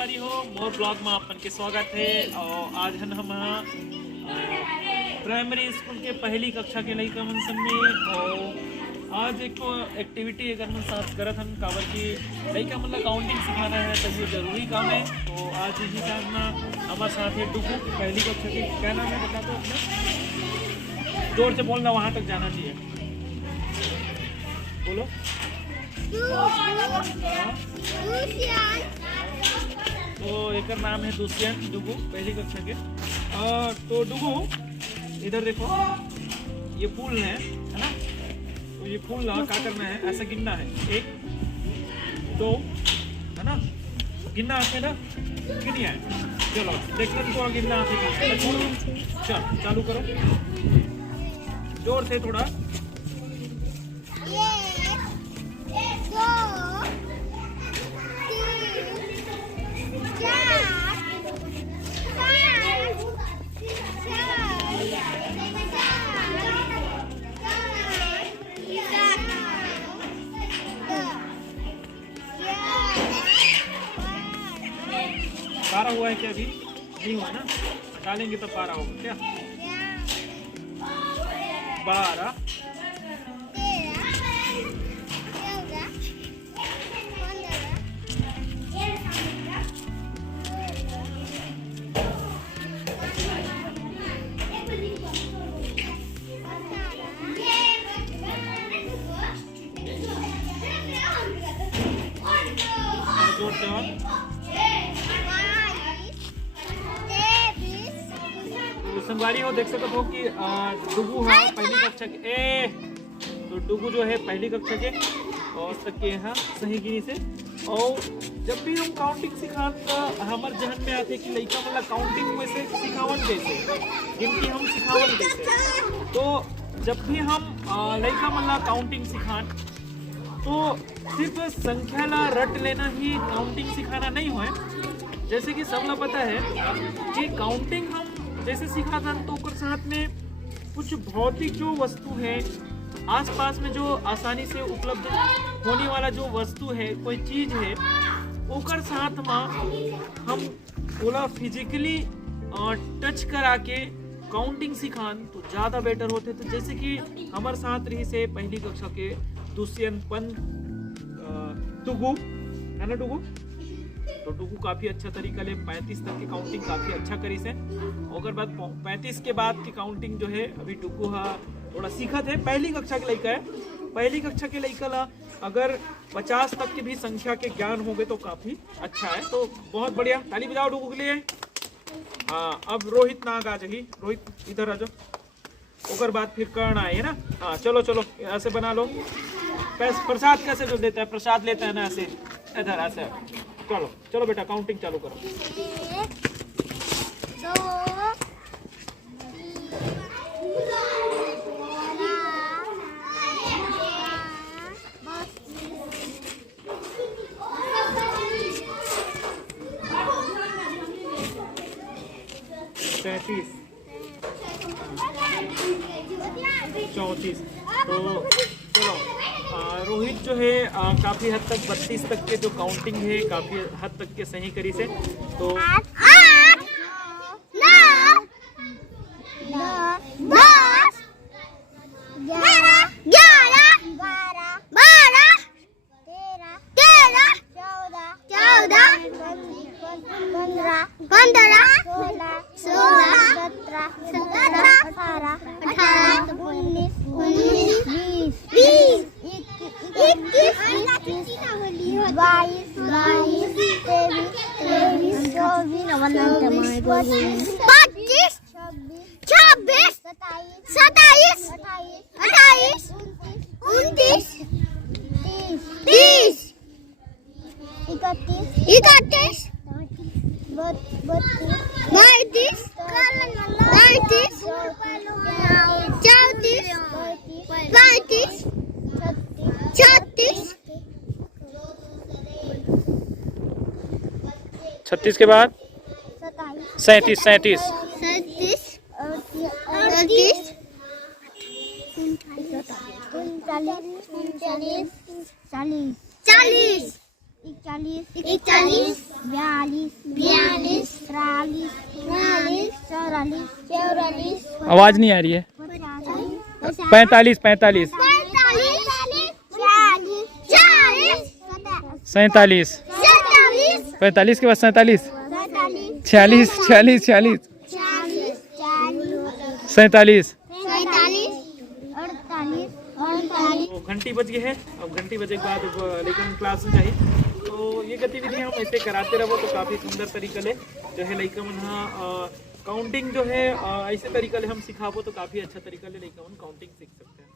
संगवारी हो मोर ब्लॉग में अपन के स्वागत है। और आज हम प्राइमरी स्कूल के पहली कक्षा के लड़का मन सब में और आज एक एक्टिविटी अगर मन साथ करत हम काबर की लड़का मतलब काउंटिंग सिखाना है तो ये जरूरी काम है। तो आज इसी साथ में हमारे साथ है डुगू पहली कक्षा के। क्या नाम है बता दो अपना, जोर से बोलना, वहाँ तक जाना चाहिए। बोलो। तो एक नाम है दुष्यंत डुगू पहली कक्षा के। तो डुगू इधर देखो, ये फूल है ना। तो ये फूल क्या करना है, ऐसा गिनना है, 1 2 है ना, गिनना आते ना, गिनिए। चलो देखते तुमको गिनना आते। चल चालू करो जोर से थोड़ा। पारा हुआ है क्या? अभी नहीं हुआ ना, डालेंगे तो पारा होगा क्या? 12 संगवारी हो देख सकते हो कि डुगू है पहली कक्षा के। तो डुगू जो है पहली कक्षा के और तक के यहाँ सही गिनी से। और जब भी हम काउंटिंग सिखान तो हमारे जहन में आते कि लड़का मतलब काउंटिंग में से सिखावन कैसे, गिनती हम सिखावन कैसे। तो जब भी हम लड़का मतलब काउंटिंग सिखान तो सिर्फ संख्या ला रट लेना ही काउंटिंग सिखाना नहीं हो। जैसे कि सब लोग पता है कि काउंटिंग हम जैसे सीखा था तो उसके साथ में कुछ भौतिक जो वस्तु है आसपास में जो आसानी से उपलब्ध होने वाला जो वस्तु है, कोई चीज है, ओकर साथ में हम पूरा फिजिकली टच करा के काउंटिंग सिखान तो ज़्यादा बेटर होते। तो जैसे कि हमारे साथ रही से पहली कक्षा के दुष्यंत डुगू है ना। डुगू तो डुगू काफ़ी अच्छा तरीका ले 35 तक की काउंटिंग काफ़ी अच्छा करी से। अगर बात 35 के बाद की काउंटिंग जो है अभी डुगू थोड़ा सीखत है। पहली कक्षा के लड़का है, पहली कक्षा के लड़का ला अगर 50 तक की भी संख्या के ज्ञान हो गए तो काफ़ी अच्छा है। तो बहुत बढ़िया, ताली बजाओ डुगू के लिए। हाँ अब रोहित नाग आ जाइए, रोहित इधर आ जाओ। ओकर बाद फिर कर्ण आए ना। हाँ चलो चलो ऐसे बना लो। प्रसाद कैसे जो देता है, प्रसाद लेता है ना ऐसे, इधर ऐसे। चलो चलो बेटा काउंटिंग चालू करो। 33 34। तो चलो रोहित जो है काफ़ी हद तक 32 तक के जो काउंटिंग है काफ़ी हद तक के सही करी से। तो छत्तीस के बाद 37 40 41 42 43 44 आवाज नहीं आ रही है। 45 45 47 45 के बाद 47 46 46 46 47 तो घंटी बज गई है। अब घंटी बजे के बाद लेकिन क्लास में जाही तो ये गतिविधि हम ऐसे कराते रहो तो काफ़ी सुंदर तरीके ले जो है लइका मन काउंटिंग जो है ऐसे तरीके ले हम सिखाबो तो काफ़ी अच्छा तरीका ले लइका मन काउंटिंग सीख सकते हैं।